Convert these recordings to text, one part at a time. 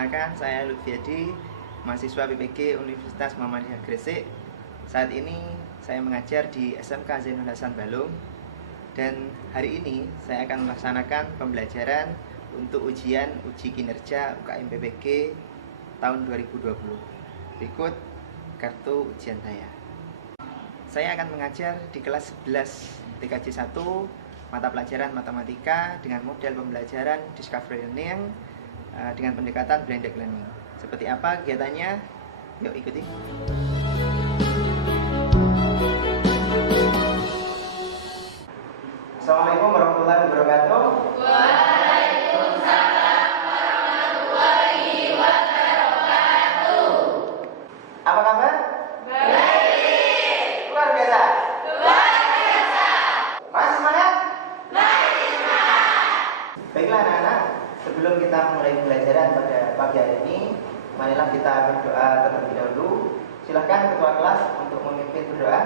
Perkenalkan, saya Lutfiadi, mahasiswa PPG Universitas Muhammadiyah Gresik. Saat ini saya mengajar di SMK Zainul Hasan Balung. Dan hari ini saya akan melaksanakan pembelajaran untuk uji kinerja UKM PPG tahun 2020. Berikut kartu ujian saya akan mengajar di kelas 11 TKJ 1 mata pelajaran matematika dengan model pembelajaran discovery learning dengan pendekatan blended learning. Seperti apa kegiatannya? Yuk ikuti. Assalamualaikum warahmatullahi wabarakatuh. Waalaikumsalam warahmatullahi wabarakatuh. Apa kabar? Baik. Luar biasa. Luar biasa. Masih semangat? Masih semangat. Baiklah anak-anak, sebelum kita mulai pembelajaran pada pagi hari ini, marilah kita berdoa terlebih dahulu. Silakan ketua kelas untuk memimpin berdoa.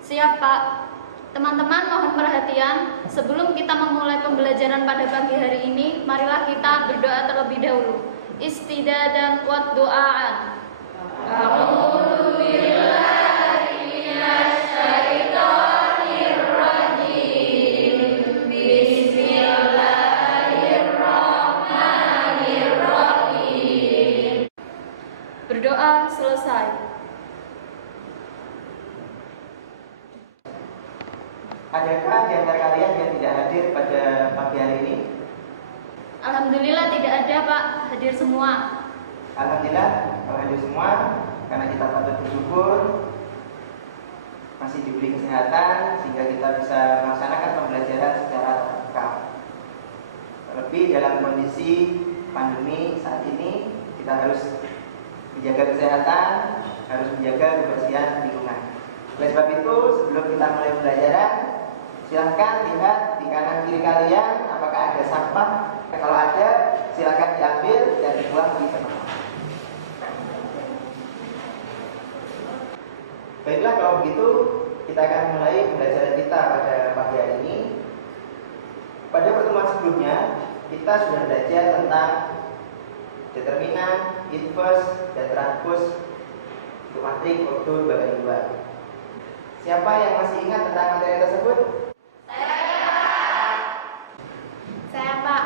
Siap, Pak. Teman-teman mohon perhatian. Sebelum kita memulai pembelajaran pada pagi hari ini, marilah kita berdoa terlebih dahulu. Istidadan wa doaan. Berdoa selesai. Adakah di antara kalian yang tidak hadir pada pagi hari ini? Alhamdulillah tidak ada, Pak. Hadir semua. Alhamdulillah, kalau hadir semua, karena kita patut bersyukur masih diberi kesehatan sehingga kita bisa melaksanakan pembelajaran secara lengkap. Terlebih dalam kondisi pandemi saat ini, kita harus menjaga kesehatan, harus menjaga kebersihan lingkungan. Oleh sebab itu, sebelum kita mulai pembelajaran, silahkan lihat di kanan kiri kalian apakah ada sampah. Kalau ada, silahkan diambil dan dibuang di tempat. Baiklah, kalau begitu kita akan mulai pembelajaran kita pada pagi hari ini. Pada pertemuan sebelumnya, kita sudah belajar tentang determinan, inverse, dan transpose untuk matrik ordo 2x2. Siapa yang masih ingat tentang materi tersebut? Saya, Pak.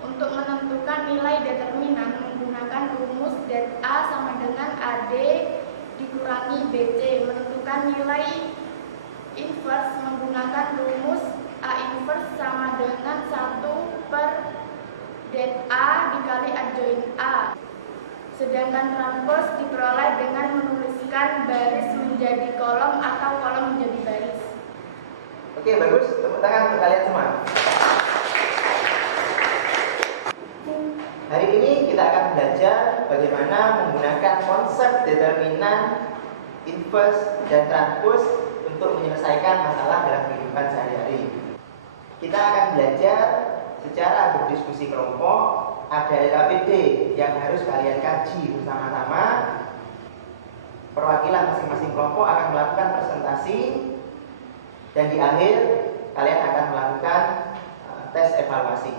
Untuk menentukan nilai determinan menggunakan rumus det A sama dengan AD dikurangi BC. Menentukan nilai inverse menggunakan rumus A inverse sama dengan 1 per det A dikali adjoint A. Sedangkan transpose diperoleh dengan menuliskan baris menjadi kolom atau kolom menjadi baris. Oke, bagus. Tepuk tangan untuk kalian semua. Hari ini kita akan belajar bagaimana menggunakan konsep determinan, inverse, dan transpose untuk menyelesaikan masalah dalam kehidupan sehari-hari. Kita akan belajar secara berdiskusi kelompok, ada LKPD yang harus kalian kaji bersama-sama. Perwakilan masing-masing kelompok akan melakukan presentasi, dan di akhir kalian akan melakukan tes evaluasi.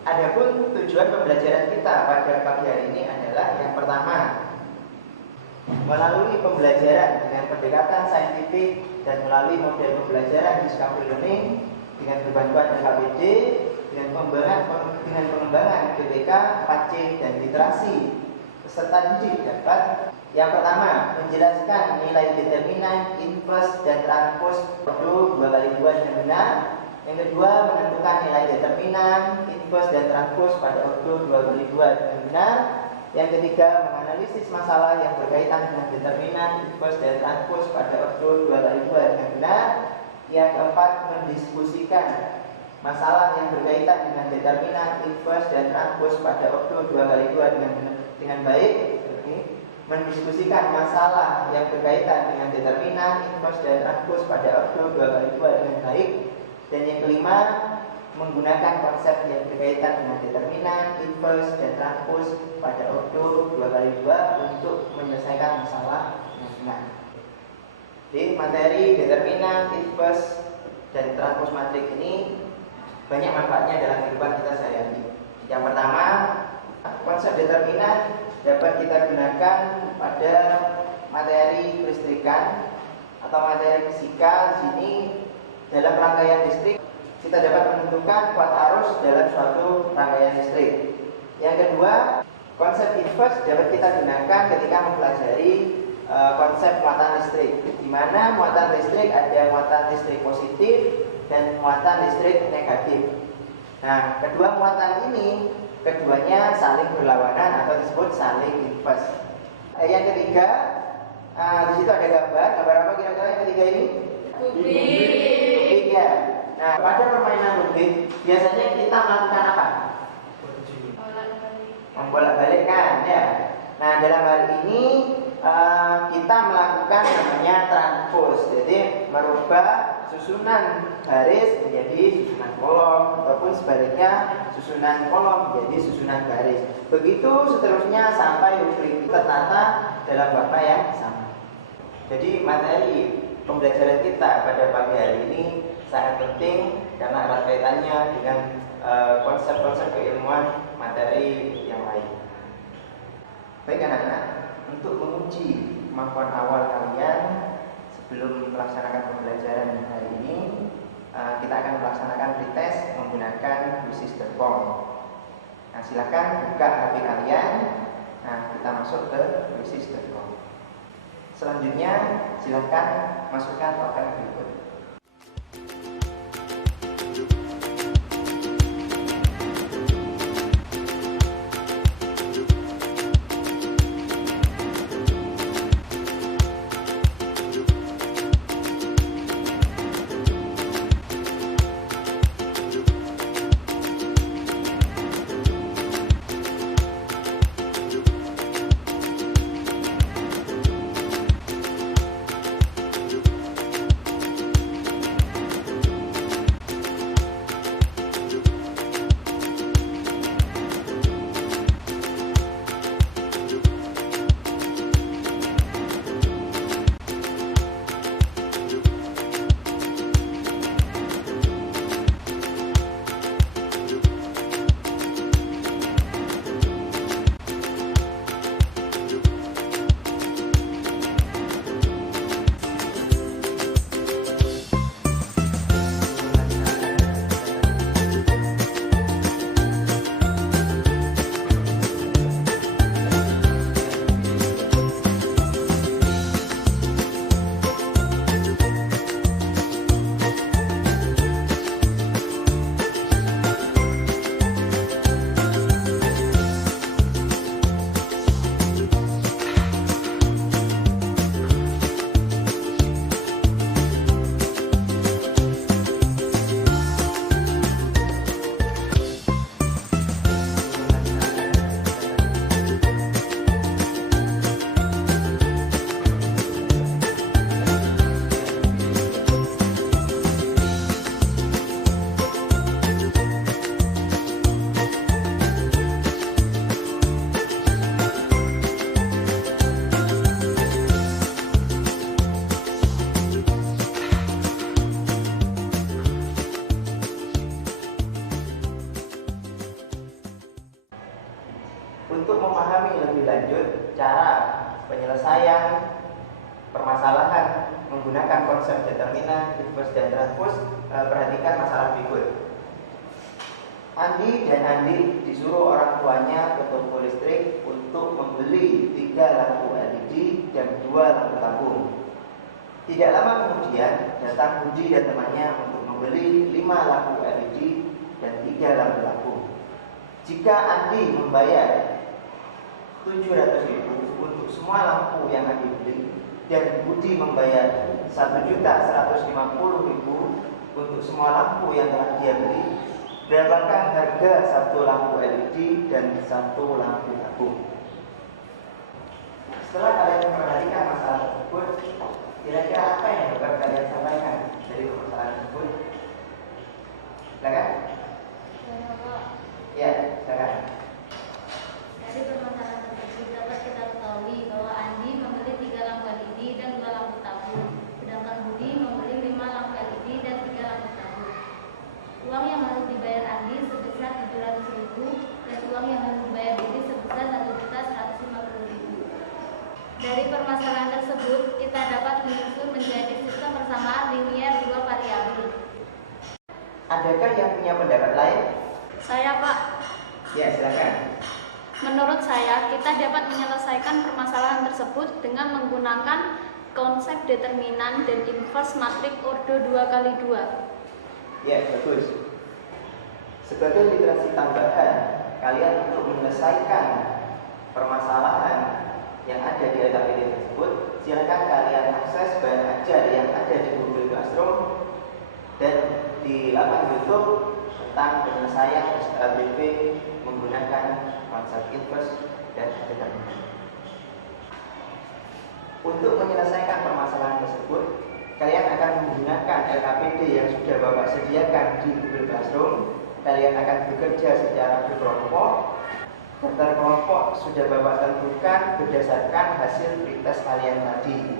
Adapun tujuan pembelajaran kita pada pagi hari ini adalah yang pertama, melalui pembelajaran dengan pendekatan saintifik dan melalui model pembelajaran discovery learning dengan berbantuan LKPD, dengan pengembangan PPK, 4C, dan literasi peserta didik dapat yang pertama menjelaskan nilai determinan, inverse, dan transpose ordo 2x2 dengan benar. Yang kedua, menentukan nilai determinan, inverse, dan transpose pada ordo 2x2 dengan benar. Yang ketiga, menganalisis masalah yang berkaitan dengan determinan, inverse, dan transpose pada ordo 2x2 dengan benar. Yang keempat, mendiskusikan masalah yang berkaitan dengan determinan, inverse, dan transpose pada ordo 2x2 dengan baik. Mendiskusikan masalah yang berkaitan dengan determinan, inverse, dan transpose pada ordo 2x2 dengan baik. Dan yang kelima, menggunakan konsep yang berkaitan dengan determinan, inverse, dan transpose pada ordo 2x2 untuk menyelesaikan masalah yang benar. Jadi materi determinan, inverse, dan transpose matrik ini banyak manfaatnya dalam kehidupan kita sehari-hari. Yang pertama, konsep determinan dapat kita gunakan pada materi kelistrikan atau materi fisika. Di sini dalam rangkaian listrik kita dapat menentukan kuat arus dalam suatu rangkaian listrik. Yang kedua, konsep inverse dapat kita gunakan ketika mempelajari konsep muatan listrik, di mana muatan listrik ada muatan listrik positif dan muatan listrik negatif. Nah, kedua muatan ini keduanya saling berlawanan atau disebut saling inverse. Yang ketiga, di situ ada gambar apa kira-kira yang ketiga ini? Kubik ya. Nah, pada permainan kubik biasanya kita melakukan apa? Membolak-balikkan ya. Nah, dalam hal ini kita melakukan namanya transpose, jadi merubah susunan baris menjadi susunan kolom ataupun sebaliknya susunan kolom menjadi susunan baris. Begitu seterusnya sampai rubrik tertata dalam warna yang sama. Jadi materi pembelajaran kita pada pagi hari ini sangat penting karena erat kaitannya dengan konsep-konsep keilmuan materi yang lain. Baik anak-anak, untuk menguji kemampuan awal kalian sebelum melaksanakan pembelajaran hari ini, kita akan melaksanakan pretest menggunakan quizzes.com. Nah, silakan buka HP kalian. Nah, kita masuk ke quizzes.com. Selanjutnya, silakan masukkan token berikut. Untuk memahami lebih lanjut cara penyelesaian permasalahan menggunakan konsep determinan, inverse, dan transpose, perhatikan masalah berikut. Andi dan Andi disuruh orang tuanya ke toko listrik untuk membeli 3 lampu LED dan 2 lampu tabung. Tidak lama kemudian datang Budi dan temannya untuk membeli 5 lampu LED dan 3 lampu tabung. Jika Andi membayar 700.000 untuk semua lampu yang Andi beli dan Budi membayar 1.150.000 untuk semua lampu yang telah dia beli, berapakah harga satu lampu LED dan satu lampu tabung? Setelah kalian memperhatikan masalah tersebut, kira-kira apa yang dapat kalian sampaikan dari permasalahan tersebut? Silakan. Ya, silakan. Dari permasalahan tersebut dapat kita ketahui bahwa Andi membeli 3 lampu LED dan 2 lampu tabung, sedangkan Budi membeli 5 lampu LED dan 3 lampu tabung. Uang yang harus dibayar Andi sebesar 700.000 dan uang yang harus dibayar Budi sebesar Dari permasalahan tersebut, kita dapat menyusun menjadi sistem persamaan linier dua variabel. Adakah yang punya pendapat lain? Saya, Pak. Ya, silakan. Menurut saya, kita dapat menyelesaikan permasalahan tersebut dengan menggunakan konsep determinan dan inverse matriks ordo 2x2. Ya, bagus. Sebagai literasi tambahan, kalian untuk menyelesaikan permasalahan yang ada di LKPD tersebut, silakan kalian akses bahan ajar yang ada di Google Classroom dan di laman YouTube tentang penyelesaian SLBP menggunakan konsep inverse dan determinan. Untuk menyelesaikan permasalahan tersebut, kalian akan menggunakan LKPD yang sudah Bapak sediakan di Google Classroom. Kalian akan bekerja secara berkelompok. Daftar kelompok sudah Bapak tentukan berdasarkan hasil pretest kalian tadi.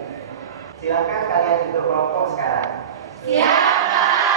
Silakan kalian bentuk kelompok sekarang. Siap, Pak.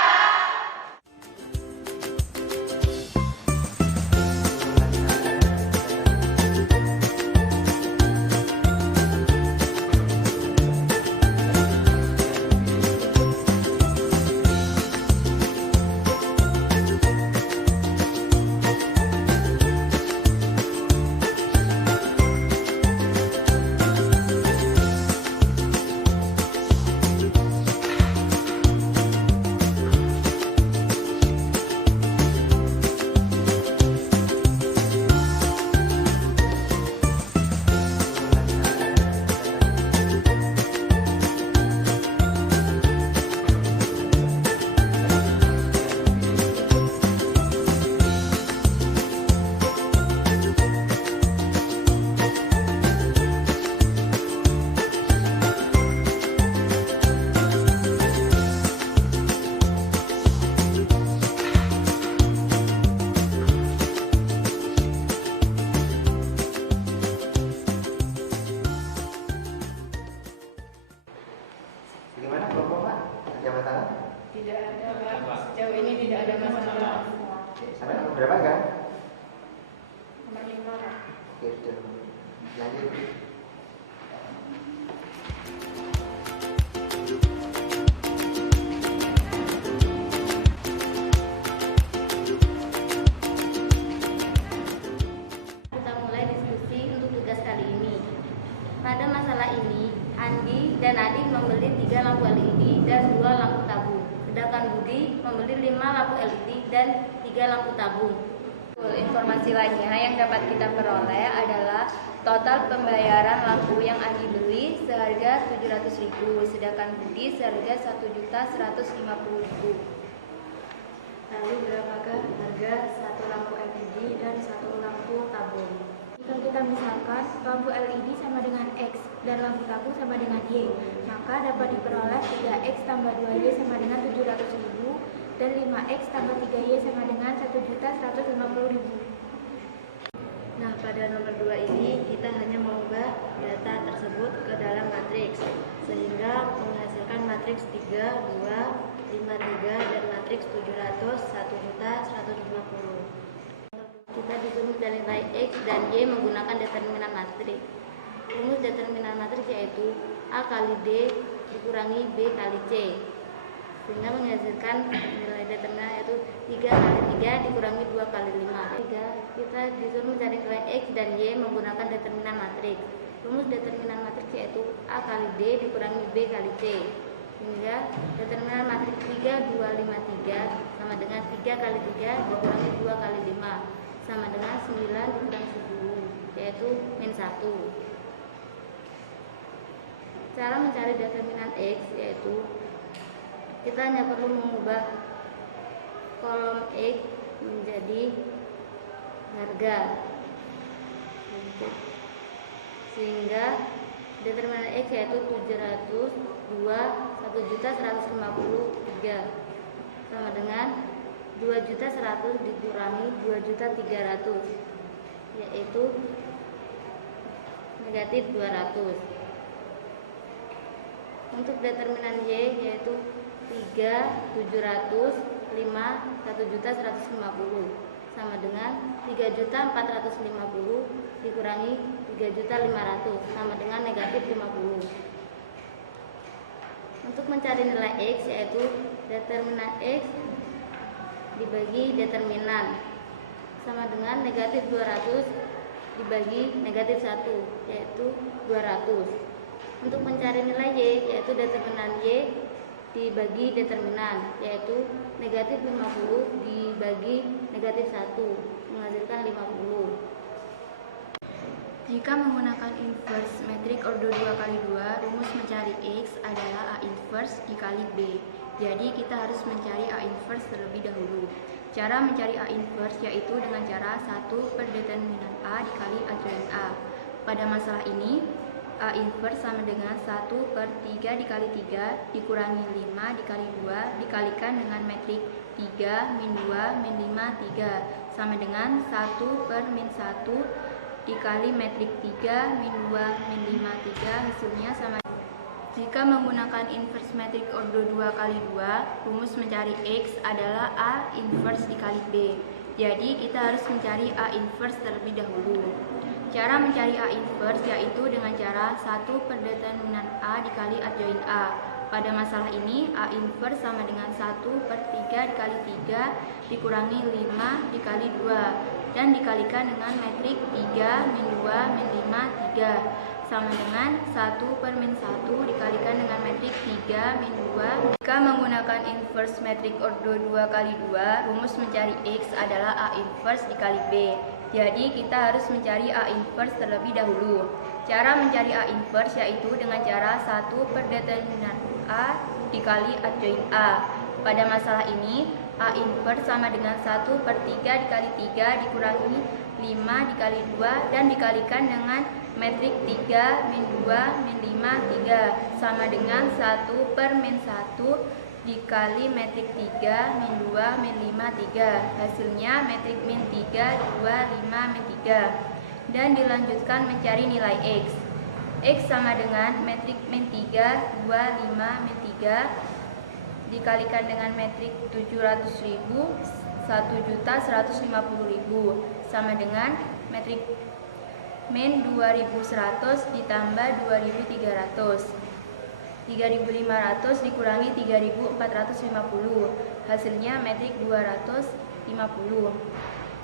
Bagaimana kelompok Pak? Ada masalah? Tidak ada, Pak. Sejauh ini tidak ada masalah. Oke, sampai nomor berapa kan? Nomor 5, Pak. Oke, sudah. Lanjut. Kita mulai diskusi untuk tugas kali ini. Pada masalah ini, Andi dan Adi membeli 3 lampu LED dan 2 lampu tabung. Sedangkan Budi membeli 5 lampu LED dan 3 lampu tabung. Informasi lainnya yang dapat kita peroleh adalah total pembayaran lampu yang Andi beli seharga 700.000, sedangkan Budi seharga 1.150.000. Lalu berapakah harga satu lampu LED dan satu lampu tabung? Jika kita misalkan lampu LED sama dengan X dan lampu tabung sama dengan Y, maka dapat diperoleh 3X tambah 2Y sama dengan 700.000 dan 5X tambah 3Y sama dengan 1.150.000. Nah, pada nomor 2 ini kita hanya mengubah data tersebut ke dalam matriks sehingga menghasilkan matriks 3, 2, 5, 3 dan matriks 700, 1.150.000. Kita disuruh mencari nilai X dan Y menggunakan determinan matriks. Rumus determinan matriks yaitu A kali D dikurangi B kali C, sehingga menghasilkan nilai determinan yaitu 3 kali 3 dikurangi 2 kali 5. Kita disuruh mencari nilai X dan Y menggunakan determinan matriks. Rumus determinan matriks yaitu A kali D dikurangi B kali C, sehingga determinan matriks 3, 2, 5, 3 sama dengan 3 kali 3 dikurangi 2 kali 5 sama dengan 9 dikurangi 10, yaitu min 1. Cara mencari determinan X yaitu kita hanya perlu mengubah kolom X menjadi harga, sehingga determinan X yaitu 702 1.150.003 sama dengan 2.100 dikurangi 2.300, yaitu negatif 200. Untuk determinan Y yaitu 3, 700, 5, 1.150 sama dengan 3.450 dikurangi 3.500.000 sama dengan negatif 50. Untuk mencari nilai X yaitu determinan X dibagi determinan sama dengan negatif 200 dibagi negatif 1 yaitu 200. Untuk mencari nilai Y yaitu determinan Y dibagi determinan yaitu negatif 50 dibagi negatif 1 menghasilkan 50. Jika menggunakan inverse metrik ordo 2 kali 2, rumus mencari X adalah A inverse dikali B. Jadi kita harus mencari A inverse terlebih dahulu. Cara mencari A inverse yaitu dengan cara 1 per determinan A dikali A join A. Pada masalah ini, A inverse sama dengan 1 per 3 dikali 3 dikurangi 5 dikali 2 dikalikan dengan metrik 3 min 2 min 5 3 sama dengan 1 per min 1 dikali metrik 3 min 2 min 5 3 hasilnya sama. Jika menggunakan inverse metrik ordo 2 kali 2, rumus mencari X adalah A inverse dikali B. Jadi kita harus mencari A inverse terlebih dahulu. Cara mencari A inverse yaitu dengan cara 1 per determinan A dikali A join A. Pada masalah ini, A inverse sama dengan 1 per 3 dikali 3 dikurangi 5 dikali 2 dan dikalikan dengan metrik 3 min 2 min 5 3 sama dengan 1 per min 1 dikalikan dengan metrik 3 min 2. Jika menggunakan inverse metrik ordo 2 kali 2, rumus mencari X adalah A inverse dikali B. Jadi kita harus mencari A inverse terlebih dahulu. Cara mencari A inverse yaitu dengan cara 1 per determinan A dikali A join A. Pada masalah ini, A inverse sama dengan 1 per 3 dikali 3 dikurangi 5 dikali 2 dan dikalikan dengan metrik 3 min 2 min 5 3 sama dengan 1 per min 1 dikali metrik 3 min 2 min 5 3 hasilnya metrik min 3 2 5 min 3 dan dilanjutkan mencari nilai X. X sama dengan metrik min 3 2 5 min 3 dikalikan dengan metrik 700.000 1.150.000 sama dengan metrik min 2.100 ditambah 2.300. 3.500 dikurangi 3.450 hasilnya metrik 250.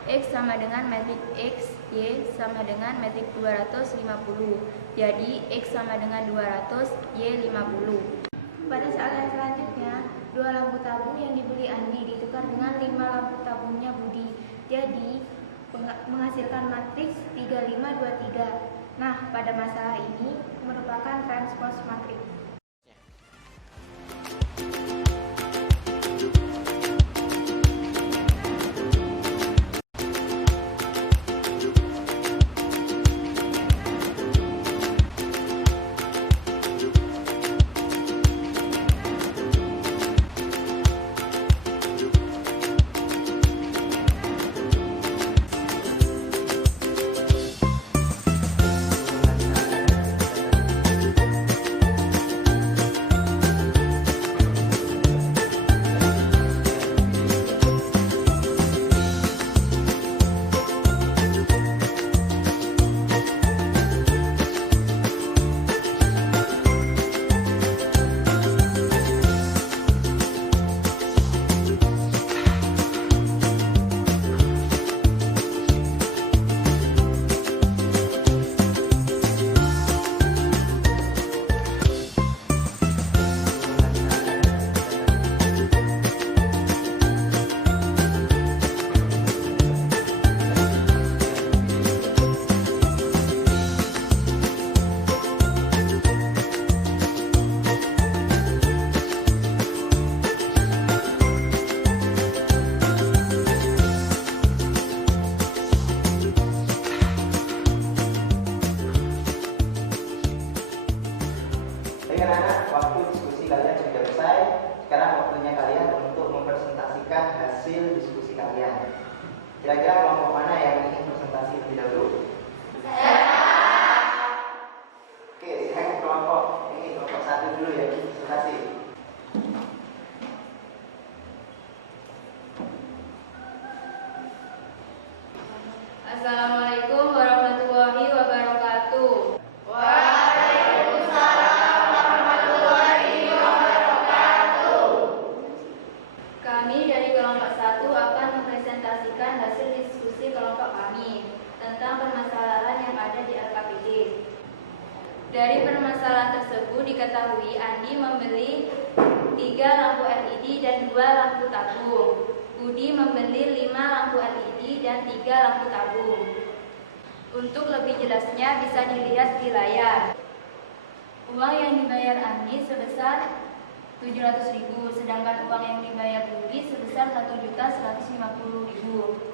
X sama dengan metrik X, Y sama dengan metrik 250. Jadi X sama dengan 200, Y 50. Pada saat yang selanjutnya, 2 lampu tabung yang dibeli Andi ditukar dengan 5 lampu tabungnya Budi. Jadi menghasilkan matriks 3523. Nah, pada masalah ini merupakan transpose matriks. Anak-anak, waktu diskusi kalian sudah selesai. Sekarang waktunya kalian untuk mempresentasikan hasil diskusi kalian. Kira-kira kelompok mana yang ingin presentasi lebih dahulu? Oke, sekarang kelompok ini, kelompok 1 dulu ya, presentasi. Assalamualaikum warahmatullahi wabarakatuh. Dari permasalahan tersebut diketahui Andi membeli 3 lampu LED dan 2 lampu tabung. Budi membeli 5 lampu LED dan 3 lampu tabung. Untuk lebih jelasnya bisa dilihat di layar. Uang yang dibayar Andi sebesar 700.000, sedangkan uang yang dibayar Budi sebesar 1.150.000.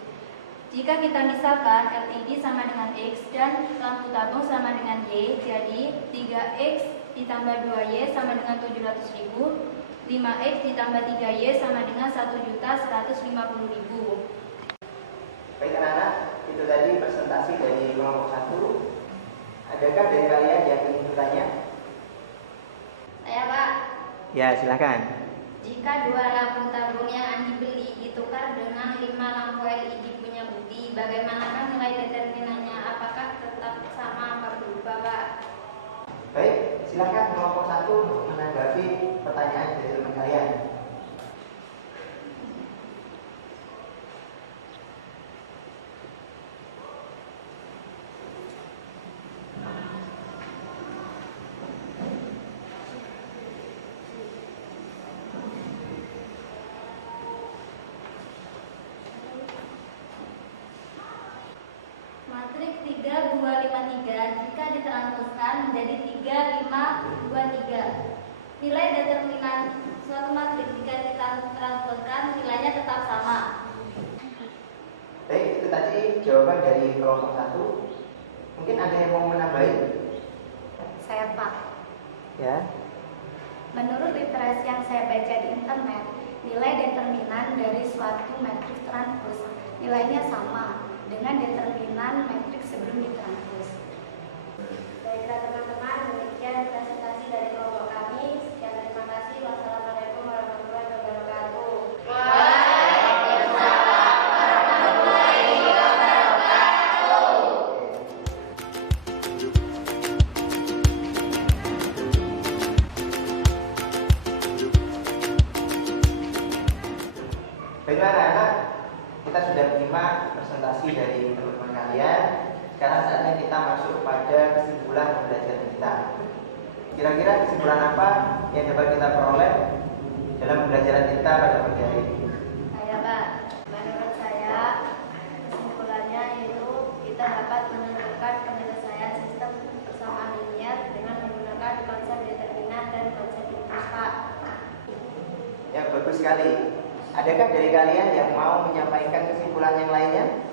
Jika kita misalkan LED sama dengan X dan lampu tabung sama dengan Y, jadi 3X ditambah 2Y sama dengan 700.000, 5X ditambah 3Y sama dengan 1.150.000. Baik anak-anak, itu tadi presentasi dari kelompok 1. Adakah dari kalian yang ingin bertanya? Saya Pak, Ya, silakan. jika 2 lampu tabung yang Andi beli ditukar dengan 5 lampu LED punya Budi, bagaimanakah nilai determinannya? Apakah tetap sama apa berubah Pak? Baik, silakan kelompok 1 untuk menanggapi pertanyaan dari teman kalian. Matriks 3253 jika ditranspozkan menjadi 3523. Nilai determinan suatu matriks jika ditranspozkan nilainya tetap sama. Baik, itu tadi jawaban dari kelompok 1. Mungkin ada yang mau menambahin? Saya Pak. Ya. Menurut literasi yang saya baca di internet, nilai determinan dari suatu matriks transpos nilainya sama dengan determinan matriks sebelum ditranspos. Baiklah teman-teman, demikian presentasi dari kelompok kami. Sekian, terima kasih. Wassalamualaikum warahmatullahi wabarakatuh. Baiklah anak-anak, kita sudah terima presentasi dari teman-teman kalian. Sekarang saatnya kita masuk pada kesimpulan pembelajaran kita. Kira-kira kesimpulan apa yang dapat kita peroleh dalam pembelajaran kita pada pagi hari ini? Saya Pak, menurut saya kesimpulannya yaitu kita dapat menentukan penyelesaian sistem persamaan linear dengan menggunakan konsep determinan dan konsep impuls Pak. Ya, bagus sekali. Adakah dari kalian yang mau menyampaikan kesimpulan yang lainnya?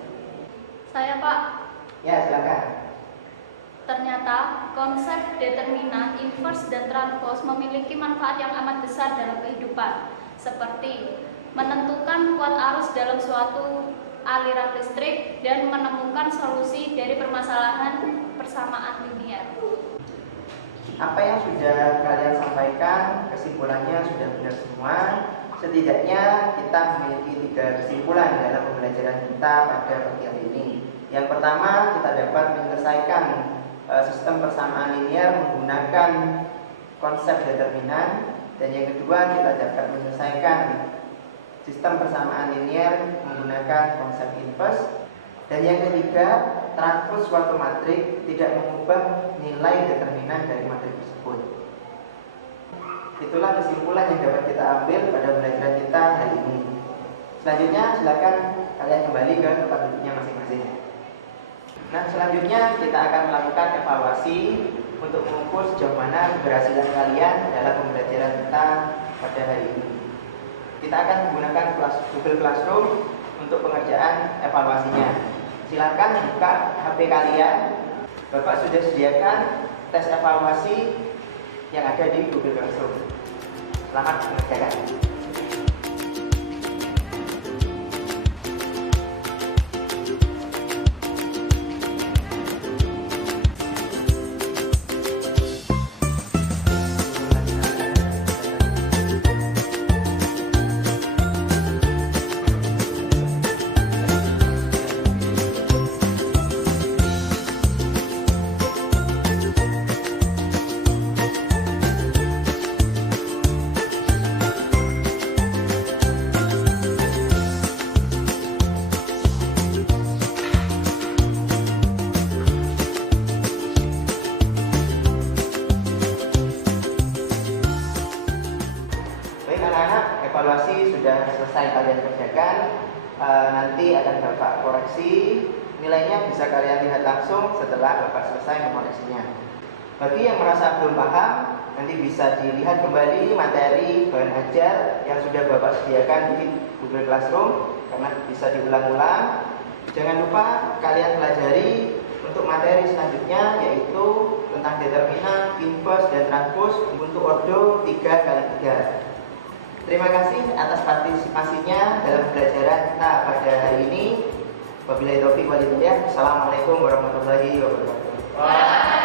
Saya Pak, Ya, silakan. ternyata konsep determinan, inverse, dan transpose memiliki manfaat yang amat besar dalam kehidupan, seperti menentukan kuat arus dalam suatu aliran listrik dan menemukan solusi dari permasalahan persamaan linear. Apa yang sudah kalian sampaikan, kesimpulannya sudah benar semua. Setidaknya kita memiliki 3 kesimpulan dalam pembelajaran kita pada pagi hari ini. Yang pertama, kita dapat menyelesaikan sistem persamaan linear menggunakan konsep determinan. Dan yang kedua, kita dapat menyelesaikan sistem persamaan linear menggunakan konsep inverse. Dan yang ketiga, transpos suatu matriks tidak mengubah nilai determinan dari matriks tersebut. Itulah kesimpulan yang dapat kita ambil pada pembelajaran kita hari ini. Selanjutnya, silakan kalian kembali ke tempat duduknya masing-masing. Nah, selanjutnya kita akan melakukan evaluasi untuk mengukur sejauh mana keberhasilan kalian dalam pembelajaran kita pada hari ini. Kita akan menggunakan Google Classroom untuk pengerjaan evaluasinya. Silakan buka HP kalian. Bapak sudah sediakan tes evaluasi yang ada di Google Classroom. Selamat mengerjakan. sudah selesai kalian kerjakan, nanti akan Bapak koreksi. Nilainya bisa kalian lihat langsung setelah Bapak selesai mengoreksinya. Bagi yang merasa belum paham, nanti bisa dilihat kembali materi bahan ajar yang sudah Bapak sediakan di Google Classroom, karena bisa diulang-ulang. Jangan lupa kalian pelajari untuk materi selanjutnya, yaitu tentang determinan, inverse, dan transpose untuk ordo 3x3. Terima kasih atas partisipasinya dalam pelajaran kita pada hari ini. Wabillahi taufiq wal hidayah. Assalamualaikum warahmatullahi wabarakatuh.